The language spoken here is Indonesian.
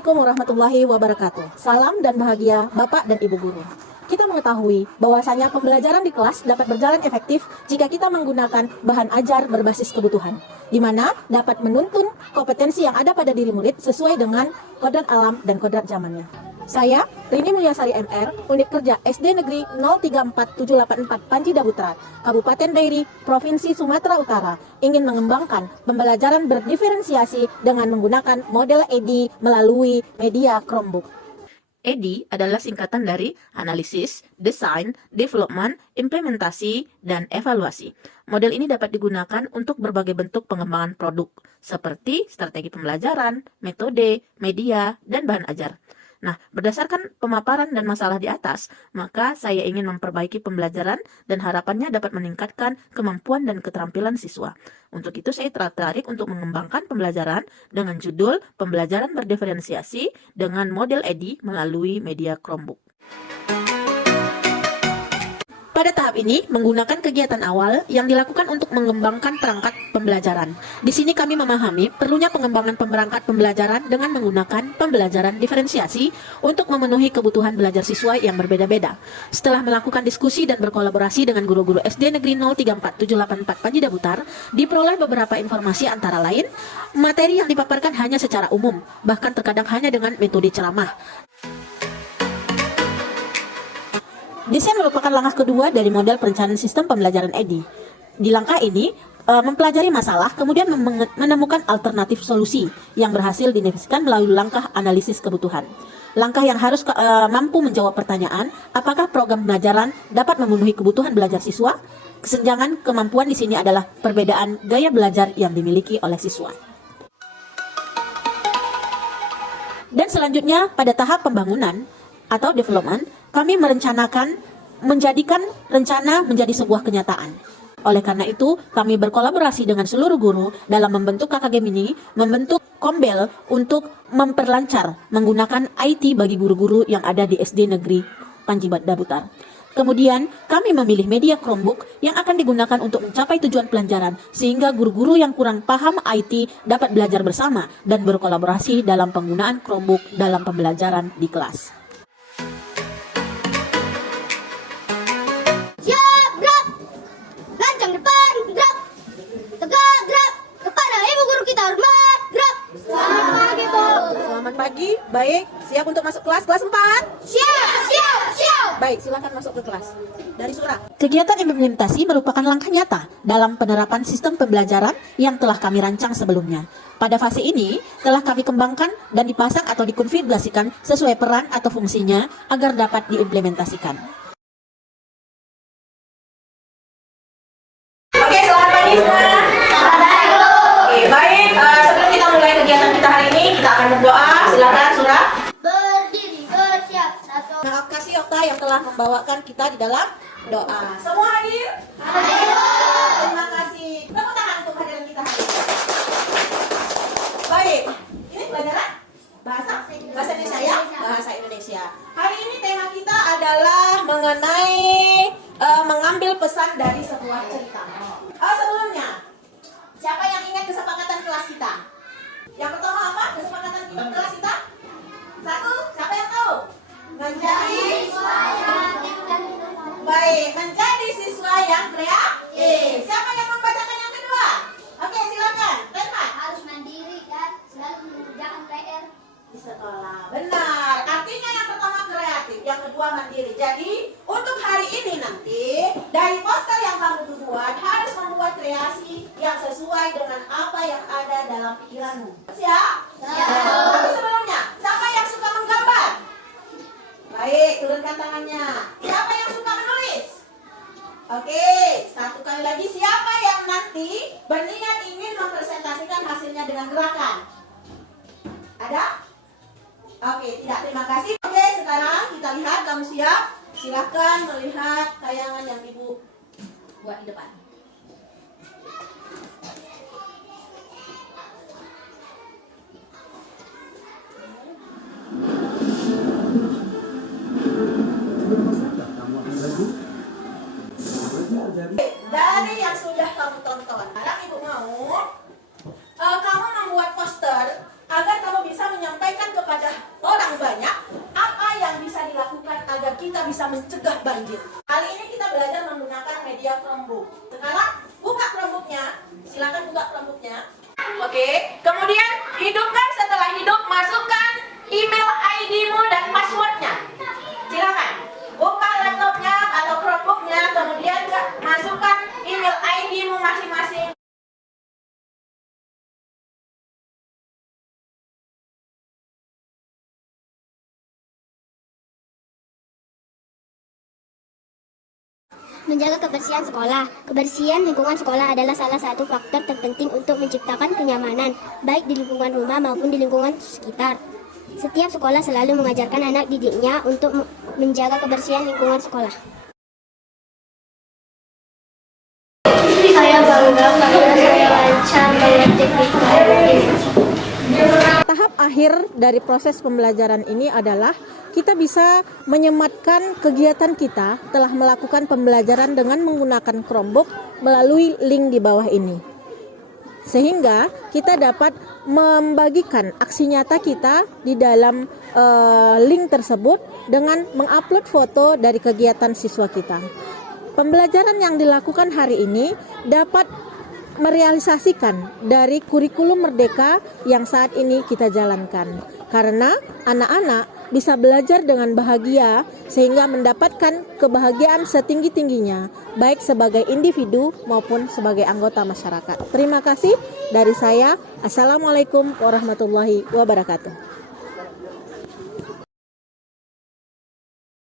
Assalamualaikum warahmatullahi wabarakatuh. Salam dan bahagia Bapak dan Ibu Guru. Kita mengetahui bahwasanya pembelajaran di kelas dapat berjalan efektif jika kita menggunakan bahan ajar berbasis kebutuhan, di mana dapat menuntun kompetensi yang ada pada diri murid sesuai dengan kodrat alam dan kodrat zamannya. Saya, Rini Mulyasari MR, Unit Kerja SD Negeri 034784 Panji Dabutra, Kabupaten Dairi, Provinsi Sumatera Utara, ingin mengembangkan pembelajaran berdiferensiasi dengan menggunakan model EDI melalui media Chromebook. EDI adalah singkatan dari analisis, desain, development, implementasi, dan evaluasi. Model ini dapat digunakan untuk berbagai bentuk pengembangan produk, seperti strategi pembelajaran, metode, media, dan bahan ajar. Nah, berdasarkan pemaparan dan masalah di atas, maka saya ingin memperbaiki pembelajaran dan harapannya dapat meningkatkan kemampuan dan keterampilan siswa. Untuk itu saya tertarik untuk mengembangkan pembelajaran dengan judul Pembelajaran Berdiferensiasi dengan model EDI melalui media Chromebook. Pada tahap ini, menggunakan kegiatan awal yang dilakukan untuk mengembangkan perangkat pembelajaran. Di sini kami memahami perlunya pengembangan perangkat pembelajaran dengan menggunakan pembelajaran diferensiasi untuk memenuhi kebutuhan belajar siswa yang berbeda-beda. Setelah melakukan diskusi dan berkolaborasi dengan guru-guru SD Negeri 034784 Panji Dabutar, diperoleh beberapa informasi antara lain, materi yang dipaparkan hanya secara umum, bahkan terkadang hanya dengan metode ceramah. Desain merupakan langkah kedua dari model perencanaan sistem pembelajaran EDI. Di langkah ini, mempelajari masalah, kemudian menemukan alternatif solusi yang berhasil didefinisikan melalui langkah analisis kebutuhan. Langkah yang harus mampu menjawab pertanyaan, apakah program pembelajaran dapat memenuhi kebutuhan belajar siswa? Kesenjangan kemampuan di sini adalah perbedaan gaya belajar yang dimiliki oleh siswa. Dan selanjutnya, pada tahap pembangunan atau development, kami menjadikan rencana menjadi sebuah kenyataan. Oleh karena itu, kami berkolaborasi dengan seluruh guru dalam membentuk KKG Mini, membentuk Kombel untuk memperlancar menggunakan IT bagi guru-guru yang ada di SD Negeri Panji Dabutar. Kemudian, kami memilih media Chromebook yang akan digunakan untuk mencapai tujuan pelajaran, sehingga guru-guru yang kurang paham IT dapat belajar bersama dan berkolaborasi dalam penggunaan Chromebook dalam pembelajaran di kelas. Selamat pagi, baik, siap untuk masuk kelas 4? Siap. Baik, silakan masuk ke kelas. Dari Surah. Kegiatan implementasi merupakan langkah nyata dalam penerapan sistem pembelajaran yang telah kami rancang sebelumnya. Pada fase ini, telah kami kembangkan dan dipasang atau dikonfigurasikan sesuai peran atau fungsinya agar dapat diimplementasikan. Oke, selamat pagi semua. Oke, baik, sebelum kita mulai kegiatan kita hari ini, kita akan berdoa. Silakan Surah. Berdiri, bersiap, satu. Nah, kasih Okta yang telah membawakan kita di dalam doa. Semua hadir? Hadir. Terima kasih. Tepuk tangan untuk kehadiran kita hari ini. Baik, ini pelajaran bahasa Indonesia ya? Bahasa Indonesia. Hari ini tema kita adalah mengenai mengambil pesan dari sebuah cerita. Sebelumnya, siapa yang ingat kesepakatan kelas kita? Yang pertama apa? Kesepakatan kelas kita? Satu, siapa yang tahu? Menjadi Siswa yang kreatif. baik, menjadi siswa yang kreatif. Siapa yang membacakan yang kedua? Oke, silakan. Renat. Harus mandiri dan selalu mengerjakan PR. Di sekolah. Benar. Artinya yang pertama kreatif, yang kedua mandiri. Jadi, untuk hari ini nanti dari poster yang kamu buat harus membuat kreasi yang sesuai dengan apa yang ada dalam pikiranmu. Siap? Tapi sebelumnya, siapa yang suka menggambar? Baik, turunkan tangannya. Siapa yang suka menulis? Oke, satu kali lagi. Siapa yang nanti berniat ingin mempresentasikan hasilnya dengan gerakan? Ada? Oke, tidak. Terima kasih. Oke, sekarang kita lihat. Kamu siap? Silahkan melihat tayangan yang Ibu buat di depan. Dari yang sudah kamu tonton, sekarang Ibu mau kamu membuat poster agar kamu bisa menyampaikan kepada kita bisa mencegah banjir. Kali ini kita belajar menggunakan media Chromebook. Sekarang buka Chromebooknya, silakan buka Chromebooknya. Oke, kemudian hidupkan, setelah hidup masukkan email ID-mu dan passwordnya. Silakan buka laptopnya atau Chromebooknya, kemudian masukkan email ID-mu masing-masing. Menjaga kebersihan sekolah. Kebersihan lingkungan sekolah adalah salah satu faktor terpenting untuk menciptakan kenyamanan, baik di lingkungan rumah maupun di lingkungan sekitar. Setiap sekolah selalu mengajarkan anak didiknya untuk menjaga kebersihan lingkungan sekolah. Saya bangga karena saya lancar mengetik di Tahap akhir dari proses pembelajaran ini adalah kita bisa menyematkan kegiatan kita telah melakukan pembelajaran dengan menggunakan Chromebook melalui link di bawah ini. Sehingga kita dapat membagikan aksi nyata kita di dalam link tersebut dengan mengupload foto dari kegiatan siswa kita. Pembelajaran yang dilakukan hari ini dapat merealisasikan dari kurikulum Merdeka yang saat ini kita jalankan. Karena anak-anak bisa belajar dengan bahagia sehingga mendapatkan kebahagiaan setinggi-tingginya, baik sebagai individu maupun sebagai anggota masyarakat. Terima kasih dari saya. Assalamualaikum warahmatullahi wabarakatuh.